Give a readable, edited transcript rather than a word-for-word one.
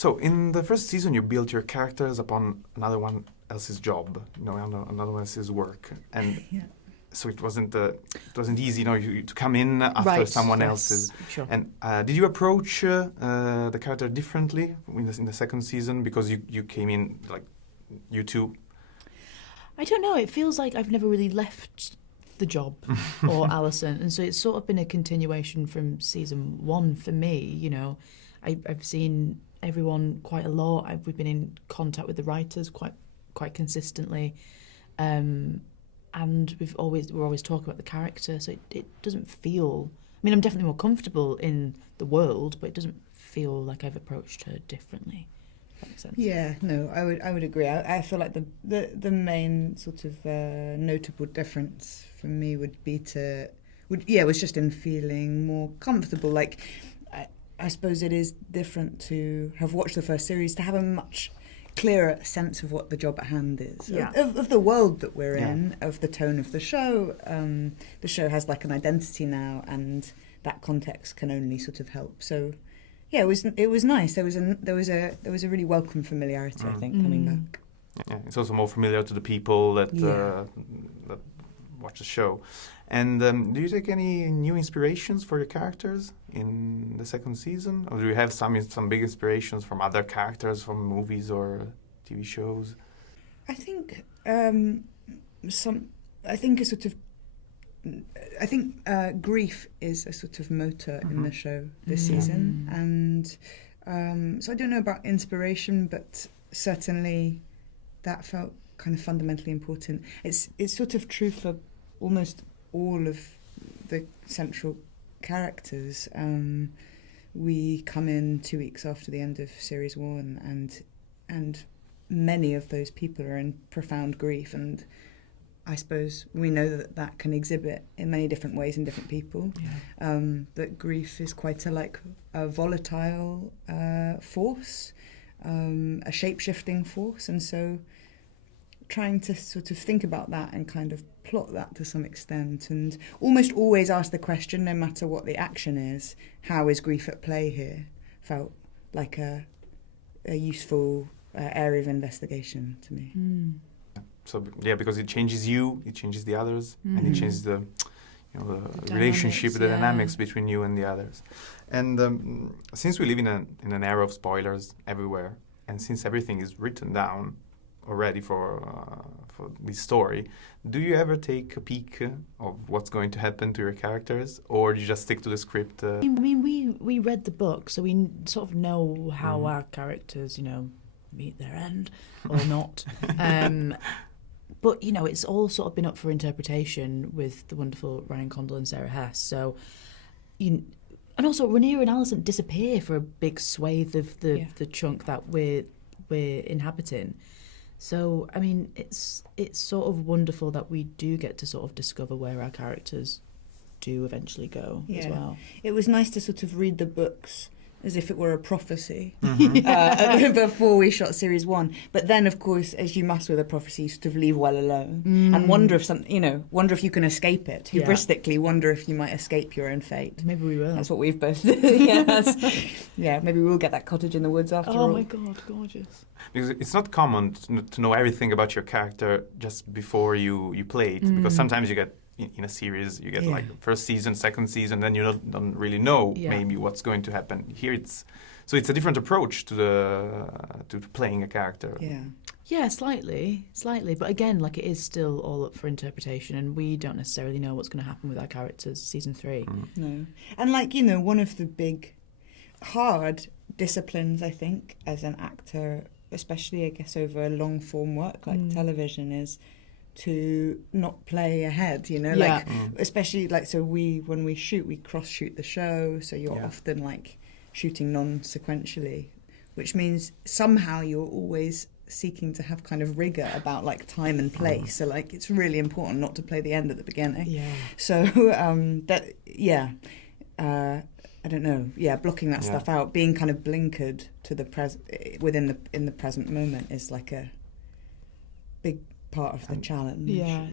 So in the first season, you built your characters upon another one else's job, another one else's work, and so it wasn't easy, to come in after someone else's. Sure. And did you approach the character differently in the second season because you came in like you two? I don't know. It feels like I've never really left the job or Alicent, and so it's sort of been a continuation from season 1 for me. I've seen everyone quite a lot. We've been in contact with the writers quite consistently, and we're always talking about the character. So it doesn't feel. I mean, I'm definitely more comfortable in the world, but it doesn't feel like I've approached her differently. If that makes sense. Yeah, no, I would agree. I feel like the main sort of notable difference for me was just in feeling more comfortable. Like, I suppose it is different to have watched the first series, to have a much clearer sense of what the job at hand is, of the world that we're in, of the tone of the show. The show has like an identity now, and that context can only sort of help. So, yeah, it was nice. There was a really welcome familiarity, I think, coming back. Yeah, it's also more familiar to the people that watch the show. And do you take any new inspirations for your characters in the second season? Or do you have some big inspirations from other characters from movies or TV shows? I think grief is a sort of motor in the show this season. And so I don't know about inspiration, but certainly that felt kind of fundamentally important. It's sort of true for almost all of the central characters. We come in 2 weeks after the end of series 1, and many of those people are in profound grief, and I suppose we know that can exhibit in many different ways in different people. That grief is quite a volatile force, a shape-shifting force, and so trying to sort of think about that and kind of plot that to some extent, and almost always ask the question, no matter what the action is, how is grief at play here, felt like a useful area of investigation to me. So because it changes you, it changes the others, and it changes the relationship, the dynamics between you and the others. And since we live in an era of spoilers everywhere, and since everything is written down already for this story, do you ever take a peek of what's going to happen to your characters, or do you just stick to the script? I mean, we read the book, so we sort of know how our characters, meet their end or not. But, it's all sort of been up for interpretation with the wonderful Ryan Condal and Sarah Hess. So, and also Rhaenyra and Alicent disappear for a big swathe of the chunk that we're inhabiting. So, I mean, it's sort of wonderful that we do get to sort of discover where our characters do eventually go as well. It was nice to sort of read the books as if it were a prophecy before we shot series 1. But then, of course, as you must with a prophecy, you sort of leave well alone and wonder if you can escape it. Hubristically wonder if you might escape your own fate. Maybe we will. That's what we've both... maybe we'll get that cottage in the woods after all. Oh my God, gorgeous. Because it's not common to know everything about your character just before you play it, because sometimes you get in a series, you get like first season, second season, then you don't really know maybe what's going to happen. Here it's a different approach to playing a character. Yeah, slightly, but again, like, it is still all up for interpretation, and we don't necessarily know what's going to happen with our characters season 3. No, and one of the big hard disciplines, I think, as an actor, especially I guess over long form work like television, is to not play ahead, especially so when we shoot, we cross shoot the show, so you're often like shooting non-sequentially, which means somehow you're always seeking to have kind of rigor about like time and place. So like it's really important not to play the end at the beginning. So I don't know. Blocking that stuff out, being kind of blinkered to the in the present moment is like a big part of the challenge.